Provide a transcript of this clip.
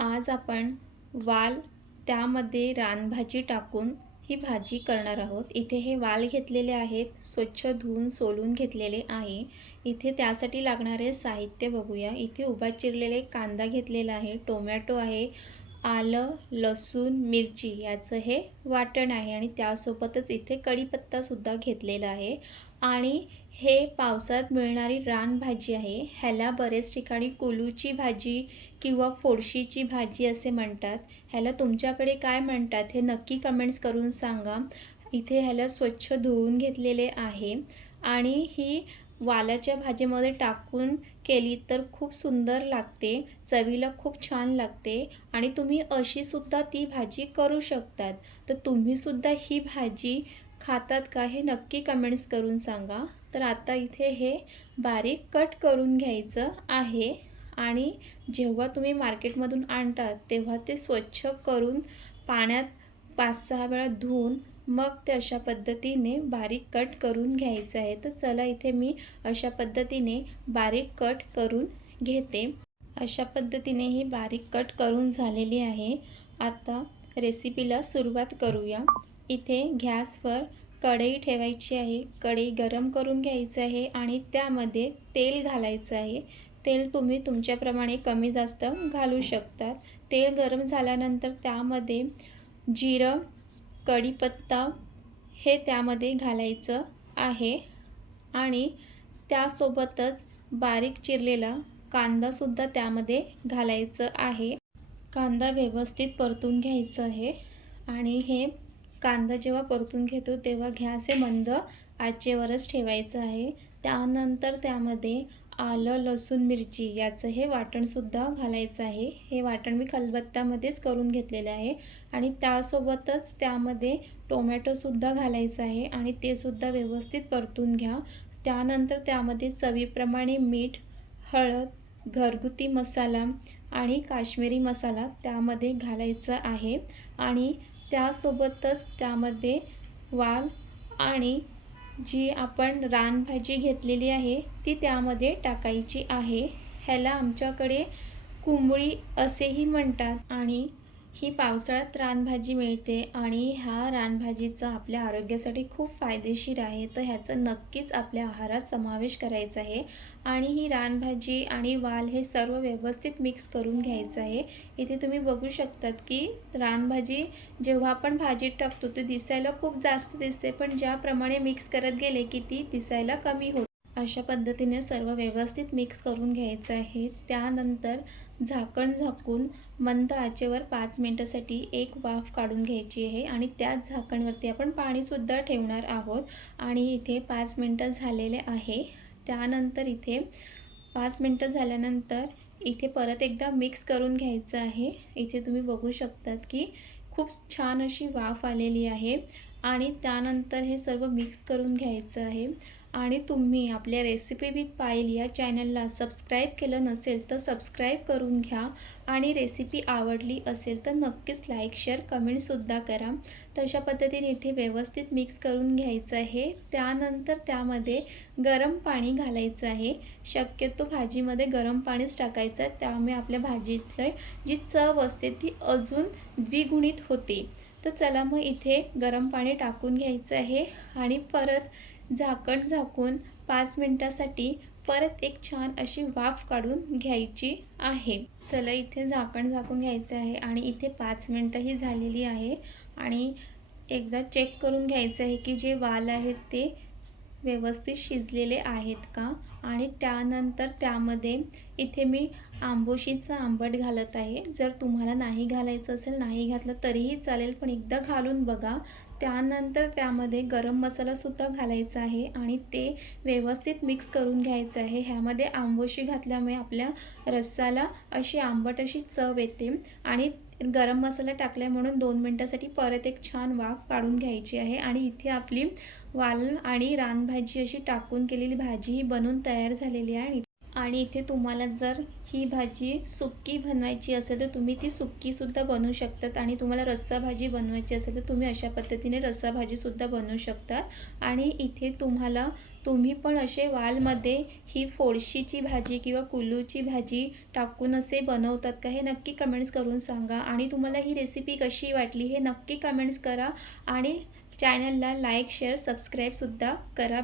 आज आपण वाल त्यामध्ये रानभाजी टाकून ही भाजी करणार आहोत. इथे हे वाल घेतलेले आहेत स्वच्छ धुवून सोलून घेतलेले आहे. इथे त्यासाठी लागणारे साहित्य बघूया. इथे उभा चिरलेले कांदा घेतलेला आहे टोमॅटो आहे आलं लसूण मिरची याचं हे वाटण आहे. आणि त्यासोबतच इथे कढीपत्तासुद्धा घेतलेला आहे. आणि हे पावसात मिळणारी रानभाजी आहे. ह्याला बरेच ठिकाणी कुलूची भाजी किंवा फोडशीची भाजी असे म्हणतात. ह्याला तुमच्याकडे काय म्हणतात हे नक्की कमेंट्स करून सांगा. इथे ह्याला स्वच्छ धुवून घेतलेले आहे. आणि ही वालाच्या भाजीमध्ये टाकून केली तर खूप सुंदर लागते. चवीला खूप छान लागते. आणि तुम्ही अशीसुद्धा ती भाजी करू शकतात. तर तुम्हीसुद्धा ही भाजी खातात का हे नक्की कमेंट्स करून सांगा. तर आता इथे हे बारीक कट करून घ्यायचं आहे. आणि जेव्हा तुम्ही मार्केटमधून आणतात तेव्हा ते स्वच्छ करून पाण्यात पाच सहा वेळा धुवून मग ते अशा पद्धतीने बारीक कट करून घ्यायचं आहे. तर चला इथे मी अशा पद्धतीने बारीक कट करून घेते. अशा पद्धतीने ही बारीक कट करून झालेली आहे. आता रेसिपीला सुरुवात करूया. इथे गॅसवर कढई ठेवायची आहे कढई गरम करून घ्यायचं आहे आणि त्यामध्ये तेल घालायचं आहे. तेल तुम्ही तुमच्याप्रमाणे कमी जास्त घालू शकतात. तेल गरम झाल्यानंतर त्यामध्ये जिरं कढीपत्ता हे त्यामध्ये घालायचं आहे आणि त्यासोबतच बारीक चिरलेला कांदासुद्धा त्यामध्ये घालायचं आहे. कांदा व्यवस्थित परतून घ्यायचं आहे आणि हे कांदा जेव्हा परतून घेतो तेव्हा घ्यास हे मंद आचेवरच ठेवायचं आहे. त्यानंतर त्यामध्ये आलं लसूण मिरची याचं हे वाटणसुद्धा घालायचं आहे. हे वाटण मी खलबत्त्यामध्येच करून घेतलेलं आहे आणि त्यासोबतच त्यामध्ये टोमॅटोसुद्धा घालायचं आहे आणि ते सुद्धा व्यवस्थित परतून घ्या. त्यानंतर त्यामध्ये चवीप्रमाणे मीठ हळद घरगुती मसाला आणि काश्मीरी मसाला त्यामध्ये घालायचं आहे. आणि त्यासोबतच त्यामध्ये वाल आणि जी आपण रानभाजी घेतलेली आहे ती त्यामध्ये टाकायची आहे. ह्याला आमच्याकडे कुंबळी असेही म्हणतात आणि ही पावसाळ्यात रानभाजी मिळते आणि ह्या रानभाजीचा आपल्या आरोग्यासाठी खूप फायदेशीर आहे. तर ह्याचा नक्कीच आपल्या आहारात समावेश करायचा आहे आणि ही रानभाजी आणि वाल हे सर्व व्यवस्थित मिक्स करून घ्यायचं आहे. इथे तुम्ही बघू शकतात की रानभाजी जेव्हा आपण भाजीत टाकतो ते दिसायला खूप जास्त दिसते पण ज्याप्रमाणे मिक्स करत गेले की ती दिसायला कमी होते. अशा पद्धतीने सर्व व्यवस्थित मिक्स करून घ्यायचं आहे. त्यानंतर झाकण झाकून मंद आचेवर पाच मिनटासाठी एक वाफ काढून घ्यायची आहे आणि त्याच झाकणवरती आपण पाणीसुद्धा ठेवणार आहोत. आणि इथे पाच मिनटं झालेले आहे. त्यानंतर इथे पाच मिनटं झाल्यानंतर इथे परत एकदा मिक्स करून घ्यायचं आहे. इथे तुम्ही बघू शकतात की खूप छान अशी वाफ आलेली आहे. आणि त्यानंतर हे सर्व मिक्स करून घ्यायचं आहे. आणि तुम्ही आपल्या रेसिपी विथ पायल या चॅनलला सबस्क्राईब केलं नसेल तर सबस्क्राईब करून घ्या. आणि रेसिपी आवडली असेल तर नक्कीच लाईक शेअर कमेंटसुद्धा करा. तशा पद्धतीने इथे व्यवस्थित मिक्स करून घ्यायचं आहे. त्यानंतर त्यामध्ये गरम पाणी घालायचं आहे. शक्यतो भाजीमध्ये गरम पाणीच टाकायचं आहे. त्यामुळे आपल्या भाजीचं जी चव असते ती अजून द्विगुणित होते. तर चला मग इथे गरम पाणी टाकून घ्यायचं आहे आणि परत झाकण झाकून पाच मिनटासाठी परत एक छान अशी वाफ काढून घ्यायची आहे. चला इथे झाकण झाकून घ्यायचं आहे आणि इथे पाच मिनटं ही झालेली आहे. आणि एकदा चेक करून घ्यायचं आहे की जे वाल आहेत ते व्यवस्थित शिजलेले आहेत का? आणि त्यानंतर त्यामध्ये इथे मी आंबोशीचं आंबट घालत आहे. जर तुम्हाला नाही घालायचं असेल नाही घातलं तरीही चालेल पण एकदा घालून बघा. त्यानंतर त्यामध्ये गरम मसालासुद्धा घालायचा आहे आणि ते व्यवस्थित मिक्स करून घ्यायचं आहे. ह्यामध्ये आंबोशी घातल्यामुळे आपल्या रस्साला अशी आंबट अशी चव येते आणि गरम मसाला टाकला म्हणून दोन मिनटासाठी परत एक छान वाफ काढून घ्यायची आहे आणि इथे आपली वाल आणि रानभाजी अशी टाकून केलेली भाजी ही बनवून तयार झालेली आहे. आणि इथे तुम्हाला जर ही भाजी सुक्की बनवायची असेल तर तुम्ही ती सुक्कीसुद्धा बनवू शकतात. आणि तुम्हाला रस्सा भाजी बनवायची असेल तर तुम्ही अशा पद्धतीने रस्सा भाजीसुद्धा बनवू शकतात. आणि इथे तुम्हाला तुम्ही पण असे वालमध्ये ही फोडशीची भाजी किंवा कुल्लूची भाजी टाकून असे बनवतात का हे नक्की कमेंट्स करून सांगा. आणि तुम्हाला ही रेसिपी कशी वाटली हे नक्की कमेंट्स करा. आणि चॅनलला लाईक शेअर सबस्क्राईबसुद्धा करा.